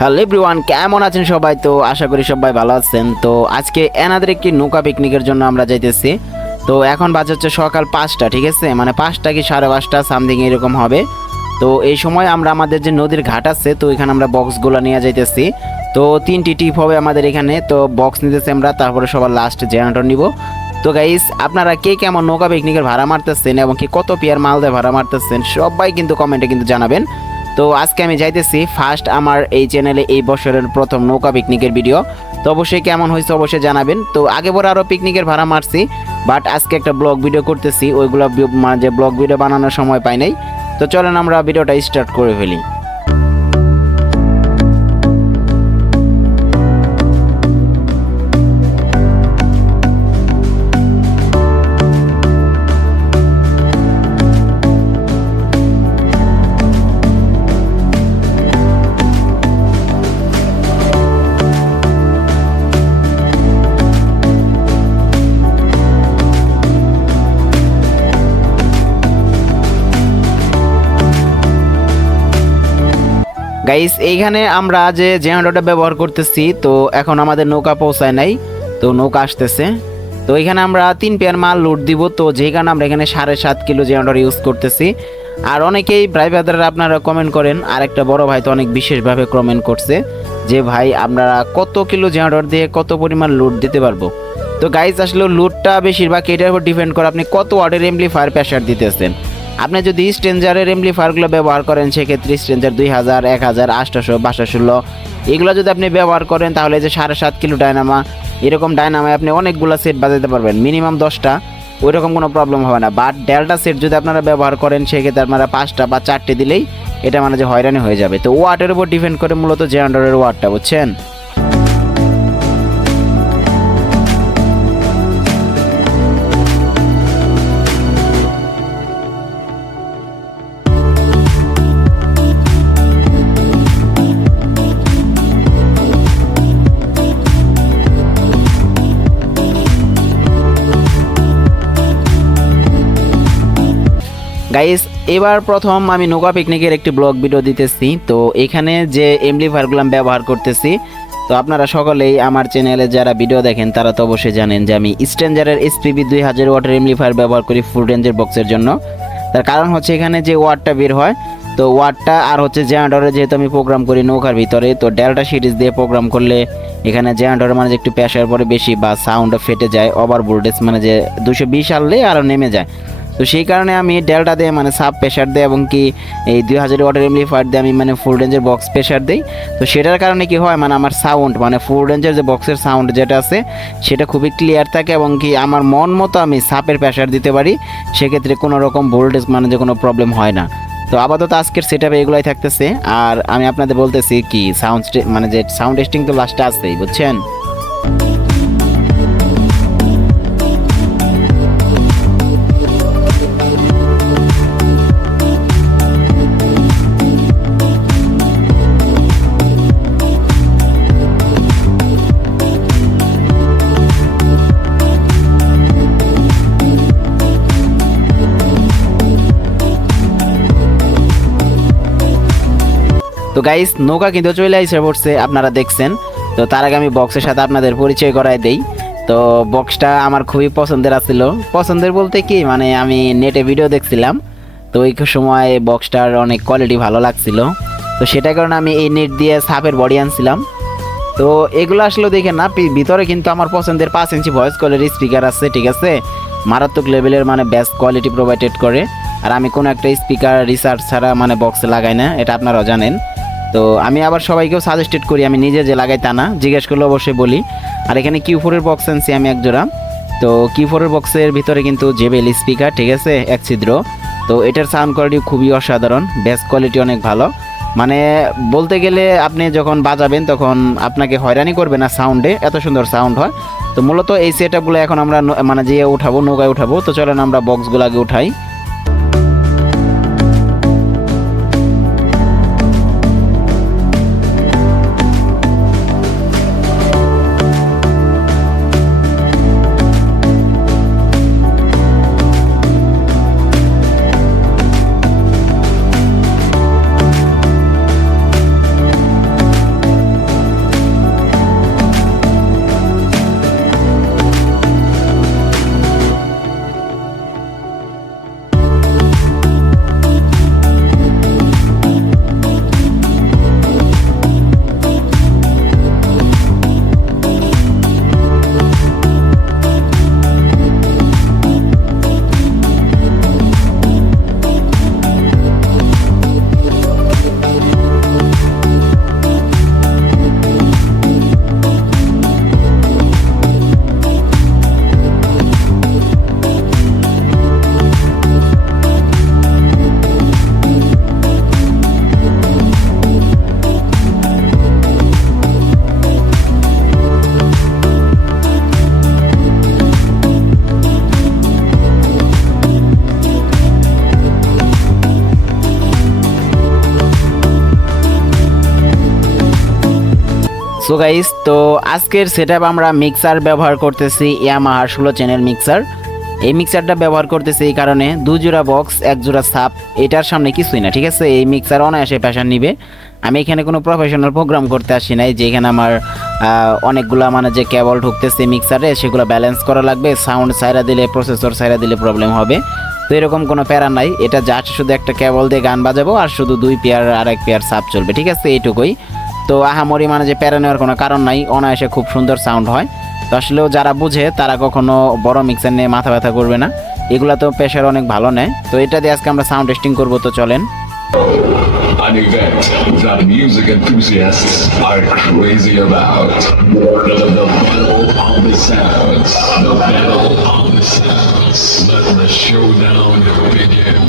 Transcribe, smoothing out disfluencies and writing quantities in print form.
Hello everyone, কেমন আছেন সবাই? তো আশা করি সবাই ভালো আছেন। তো আজকে এনাদের একটি নৌকা পিকনিকের জন্য আমরা যাইতেছি। তো এখন বাজে হচ্ছে সকাল 5টা, ঠিক আছে, মানে 5টা কি 5:30 সামথিং এরকম হবে। তো এই সময় আমরা আমাদের যে নদীর ঘাট আছে, তো এখানে আমরা বক্সগুলো নিয়ে যাইতেছি। তো 3টি টিপ হবে আমাদের এখানে, তো বক্স নিতেছি আমরা, তারপরে সবার লাস্ট জেনারেটর নিব। তো গাইস, আপনারা কে কেমন নৌকা পিকনিকের ভাড়া মারতেছেন এবং কি কত পেয়ার মাল দিয়ে ভাড়া মারতেছেন সবাই কিন্তু কমেন্টে কিন্তু জানাবেন। তো আজকে আমি যাইতেছি ফার্স্ট আমার এই চ্যানেলে এই বছরের প্রথম নৌকা পিকনিকের ভিডিও। তো অবশ্যই কেমন হয়েছে অবশ্যই জানাবেন। তো আগে পরে আরও পিকনিকের ভাড়া মারছি, বাট আজকে একটা ব্লগ ভিডিও করতেছি, ওইগুলো যে ব্লগ ভিডিও বানানোর সময় পাই নাই। তো চলেন আমরা ভিডিওটা স্টার্ট করে ফেলি। গাইস, এইখানে আমরা যে জেনারেটরটা ব্যবহার করতেছি, তো এখন আমাদের নৌকা পৌঁছায় নাই, তো নৌকা আসতেছে। তো এখানে আমরা 3 পেয়ার মাল লোড দিব। তো যেখানে আমরা এখানে 7.5 কিলো জেনারেটর ইউজ করতেছি। আর অনেকেই ভাই ব্রাদাররা আপনারা কমেন্ট করেন, আর একটা বড় ভাই তো অনেক বিশেষভাবে কমেন্ট করছে যে ভাই আপনারা কত কিলো জেনারেটর দিয়ে কত পরিমাণ লোড দিতে পারবো। তো গাইস, আসলে লোডটা বেশিরভাগ এটার উপর ডিপেন্ড করে আপনি কত ওয়াটের এমপ্লিফায়ার প্রেসার দিতেছেন। আপনি যদি স্ট্রেঞ্জারের এমপ্লিফায়ারগুলো ব্যবহার করেন, সেক্ষেত্রে স্ট্রেঞ্জার 2000, 1000, 800, 1216 এগুলো যদি আপনি ব্যবহার করেন, তাহলে যে 7.5 কিলো ডায়নামা, এরকম ডায়নামায় আপনি অনেকগুলো সেট বাজাতে পারবেন, মিনিমাম 10টা, ওই রকম কোনো প্রবলেম হবে না। বাট ডেল্টা সেট যদি আপনারা ব্যবহার করেন, সেক্ষেত্রে আপনারা 5টা বা 4টে দিলেই এটা মানে যে হয়রানি হয়ে যাবে। তো ওয়াটের উপর ডিপেন্ড করে মূলত জেনারেটরের ওয়াটটা, বুঝছেন। গাইস, এবার প্রথম আমি নৌকা পিকনিকের একটি ব্লগ ভিডিও দিতেছি। তো এখানে যে এমপ্লিফায়ারগুলো আমি ব্যবহার করতেছি, তো আপনারা সকলেই আমার চ্যানেলে যারা ভিডিও দেখেন তারা তো অবশ্যই জানেন যে আমি স্ট্রেঞ্জারের এসপিবি 2000 ওয়াটের এমপ্লিফায়ার ব্যবহার করি ফুল রেঞ্জের বক্সের জন্য। তার কারণ হচ্ছে এখানে যে ওয়াটটা বের হয়, তো ওয়াটটা আর হচ্ছে জেনারেটরে যেহেতু আমি প্রোগ্রাম করি নৌকার ভিতরে, তো ডেল্টা সিরিজ দিয়ে প্রোগ্রাম করলে এখানে জেনারেটরে মানে যে একটু প্রেসার পরে বেশি বা সাউন্ড ফেটে যায়, ওভার ভোল্টেজ মানে যে 220 আনলে আরও নেমে যায়। তো সেই কারণে আমি ডেল্টা দিয়ে মানে সাব প্রেশার দেয় এবং কি এই 2000 ওয়াটের এমপ্লিফায়ার দিয়ে আমি মানে ফুল রেঞ্জের বক্স প্রেশার দিই। তো সেটার কারণে কি হয়, মানে আমার সাউন্ড মানে ফুল রেঞ্জের যে বক্সের সাউন্ড যেটা আছে সেটা খুবই ক্লিয়ার থাকে এবং কি আমার মন মতো আমি সাপের প্রেশার দিতে পারি। সেক্ষেত্রে কোনো রকম ভোল্টেজ মানে যে কোনো প্রবলেম হয় না। তো আপাতত আজকের সেটআপে এগুলাই থাকতেছে। আর আমি আপনাদের বলতেছি কি সাউন্ড মানে যে সাউন্ড টেস্টিং তো লাস্টে আসছেই, বুঝছেন। তো গাইস, নৌকা কিন্তু চলে আইসে পড়ছে, আপনারা দেখছেন। তো তার আগে আমি বক্সের সাথে আপনাদের পরিচয় করাই দেই। তো বক্সটা আমার খুবই পছন্দের আছিল, পছন্দের বলতে কি মানে আমি নেটে ভিডিও দেখছিলাম, তো ওই সময় বক্সটার অনেক কোয়ালিটি ভালো লাগছিল। তো সেটার কারণে আমি এই নেট দিয়ে সাপের বডি আনছিলাম। তো এগুলো আসলে দেখে না, ভিতরে কিন্তু আমার পছন্দের 5 ইঞ্চি ভয়েস কলের স্পিকার আছে, ঠিক আছে, মারাত্মক লেভেলের মানে বেস্ট কোয়ালিটি প্রোভাইডেড করে। আর আমি কোনো একটা স্পিকার রিসার্চ ছাড়া মানে বক্সে লাগাই না, এটা আপনারাও জানেন। তো আমি আবার সবাইকেও সাজেস্টেড করি, আমি নিজে যে লাগাই তা না, জিজ্ঞেস করলে অবশ্যই বলি। আর এখানে কিউ4 বক্স আনছি আমি এক জোড়া। তো কিউ4 বক্সের ভিতরে কিন্তু জেবেল স্পিকার, ঠিক আছে, এক ছিদ্র। তো এটার সাউন্ড কোয়ালিটি খুবই অসাধারণ, বেস কোয়ালিটি অনেক ভালো। মানে বলতে গেলে আপনি যখন বাজাবেন তখন আপনাকে হয়রানি করবে না, সাউন্ডে এত সুন্দর সাউন্ড হয়। তো মূলত এই সেটআপগুলো এখন আমরা মানে যে উঠাবো, নৌকায় উঠাবো। তো চলেন আমরা বক্সগুলো আগে উঠাই। সো গাইস, তো আজকের সেটআপ আমরা মিক্সার ব্যবহার করতেছি ইয়ামাহা 16 চ্যানেল মিক্সার। এই মিক্সারটা ব্যবহার করতেছি এই কারণে 2 জোড়া বক্স 1 জোড়া সাপ, এটার সামনে কিছুই না, ঠিক আছে। এই মিক্সার অনায়াসে প্যাশন নিবে। আমি এখানে কোনো প্রফেশনাল প্রোগ্রাম করতে আসি নাই যে এখানে আমার অনেকগুলা মানে যে কেবল ঢুকতেছে মিক্সারে সেগুলো ব্যালেন্স করা লাগবে, সাউন্ড সাইরা দিলে প্রসেসর সাইরা দিলে প্রবলেম হবে। তো এরকম কোনো প্যারা নাই, এটা জাস্ট শুধু একটা কেবল দিয়ে গান বাজাবো আর শুধু 2 পেয়ার আর 1 পেয়ার সাপ চলবে, ঠিক আছে, এইটুকুই। তো আহামরি মানে যে প্যারা নেওয়ার কোনো কারণ নাই, অনায়াসে খুব সুন্দর সাউন্ড হয়। তো আসলেও যারা বুঝে তারা কখনো বড় মিক্সার নিয়ে মাথা ব্যথা করবে না, এগুলা তো প্রেশার অনেক ভালো নেয়। তো এটা দিয়ে আজকে আমরা সাউন্ড টেস্টিং করবো, তো চলেন। An event that music enthusiasts are crazy about. The battle of the sounds. The battle of the sounds. Let the showdown begin.